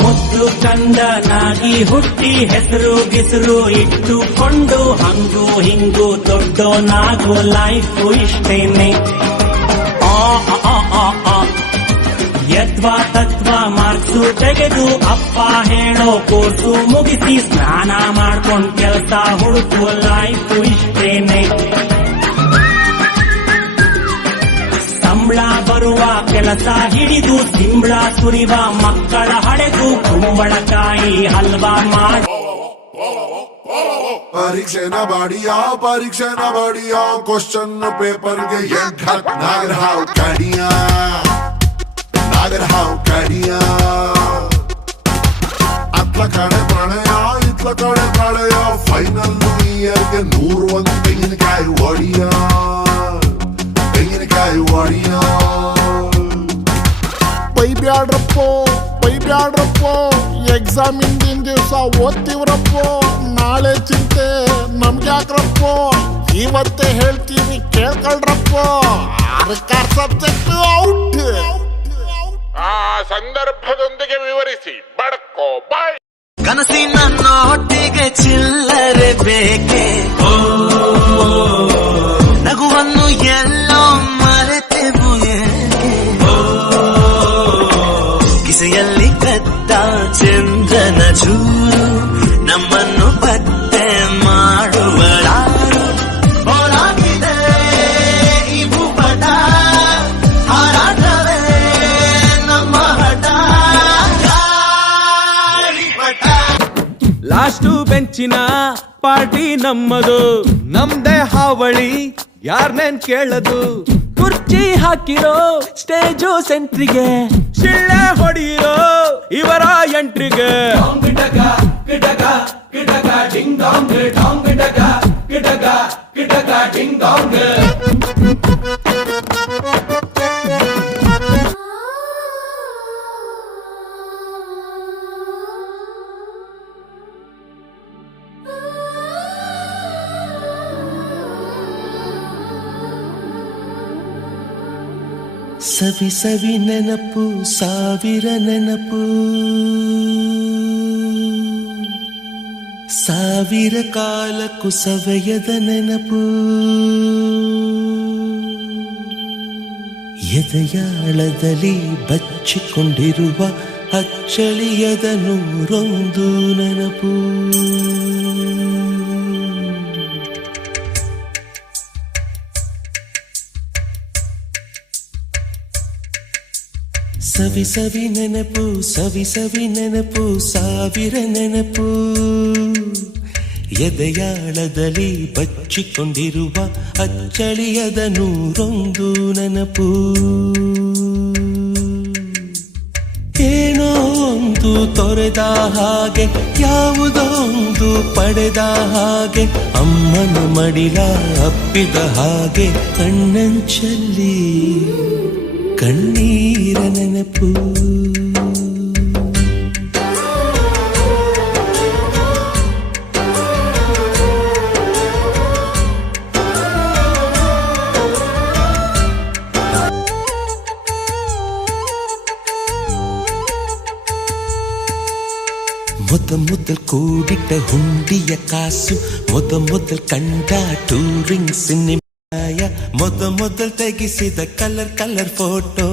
ಮುದ್ದು ಚಂದನಾಗಿ ಹುಟ್ಟಿ ಹೆಸರು ಗಿಸರು ಇಟ್ಟುಕೊಂಡು ಹಂಗು ಹಿಂಗು ದೊಡ್ಡೋನಾಗೋ ಲೈಫು ಇಷ್ಟೇನೆ. ಯತ್ವಾ ತತ್ವ ಮಾರ್ಕ್ಸು ತೆಗೆದು ಅಪ್ಪ ಹೇಳೋ ಕೋರ್ಸು ಮುಗಿಸಿ ಸ್ನಾನ ಮಾಡ್ಕೊಂಡ್ ಕೆಲಸ ಹುಡುಕುವ ಲೈಫು ಇಷ್ಟೇನೆ. ಸಂಬಳ ಬರುವ ಕೆಲಸ ಹಿಡಿದು ಸಿಂಬಳ ಸುರಿವ ಮಕ್ಕಳ ಹಡೆದು ಕುಂಬಳಕಾಯಿ ಹಲ್ವಾ ಮಾಡಿ ಪರೀಕ್ಷೆ ನಬಡಿಯ ಕ್ವಶನ್ ಪೇಪರ್ಗೆ ನಾಗರ ಹಾವು ಕಡಿಯ ಅತ್ಲ ಕಡೆ ಪ್ರಣಯ ಇತ್ಲ ಕಡೆ ಪ್ರಳಯ ಫೈನಲ್ ಇಯರ್ಗೆ 101 ತೆಂಗಿನಕಾಯಿ ಒಡಿಯ ಬೈಬ್ಯಾಡ್ರಪ್ಪೋ ಎಕ್ಸಾಮ್ ಹಿಂದಿನ ದಿವಸ ಓದ್ತಿವ್ರಪ್ಪೋ, ನಾಳೆ ಚಿಂತೆ ನಮ್ಗ್ಯಾಕ್ರಪ್ಪೋ, ಇವತ್ತೇ ಹೇಳ್ತೀವಿ ಕೇಳ್ಕೊಳ್ರಪ್ಪೋ, 6 ಸಬ್ಜೆಕ್ಟ್ ಔಟ್. ಆ ಸಂದರ್ಭದೊಂದಿಗೆ ವಿವರಿಸಿ ಬಡ್ಕೋ ಬಾಯ್. ಕನಸಿನ ನೋಟಿಗೆ ಚಿಲ್ಲರೆ ಬೇಕೆ, ನಗುವನ್ನು ಎಲ್ಲೋ ಮರೆತೆವು ಏಕೆ, ಕಿಸೆಯಲ್ಲಿ ಕದ್ದ ಚಂದ್ರನ ಚೂರು ನಮ್ಮನ್ನು ಪತ್ತೆ ಮಾಡುವಳಾರು. ಹೋರಾಗಿದೆ ಈ ಭೂಪಟ, ಹಾರಾಟವೇ ನಮ್ಮ ಹಠ, ಗಾಳಿಪಟ. ಲಾಸ್ಟು ಬೆಂಚಿನ ಪಾರ್ಟಿ ನಮ್ಮದು, ನಮ್ದೇ ಹಾವಳಿ ಯಾರ್ನೇನ್ ಕೇಳದು. ಕುರ್ಚಿ ಹಾಕಿರೋ ಸ್ಟೇಜು ಸೆಂಟ್ರಿಗೆ, ಶಿಳ್ಳೆ ಹೊಡೆಯಿರೋ ಇವರ ಎಂಟ್ರಿಗೆ. ಸವಿ ಸವಿ ನೆನಪು, ಸಾವಿರ ನೆನಪು, ಸಾವಿರ ಕಾಲಕ್ಕೂ ಸವೆಯದ ನೆನಪು, ಎದೆಯಾಳದಲ್ಲಿ ಬಚ್ಚಿಕೊಂಡಿರುವ ಅಚ್ಚಳಿಯದ 101 ನೆನಪು. ಸವಿ ಸವಿ ನೆನಪು, ಸವಿ ಸವಿ ನೆನಪು, ಸಾವಿರ ನೆನಪು, ಎದೆಯಾಳದಲ್ಲಿ ಬಚ್ಚಿಕೊಂಡಿರುವ ಅಚ್ಚಳಿಯದ 101 ನೆನಪು. ಏನೋ ಒಂದು ತೊರೆದ ಹಾಗೆ, ಯಾವುದೋ ಒಂದು ಪಡೆದ ಹಾಗೆ, ಅಮ್ಮನ ಮಡಿಲ ಅಪ್ಪಿದ ಹಾಗೆ, ಕಣ್ಣಂಚಲ್ಲಿ ಕಣ್ಣೀರ ನೆನಪು. ಮೊದಲ್ ಕೂಡಿಟ್ಟ ಹುಂಡಿಯ ಕಾಸು, ಮೊದಲ್ ಕಂಡ ಟೂರಿಂಗ್ ಸಿನಿಮಾ, ಮೊದಲ್ ತೆಗೆಸಿದ ಕಲರ್ ಫೋಟೋ,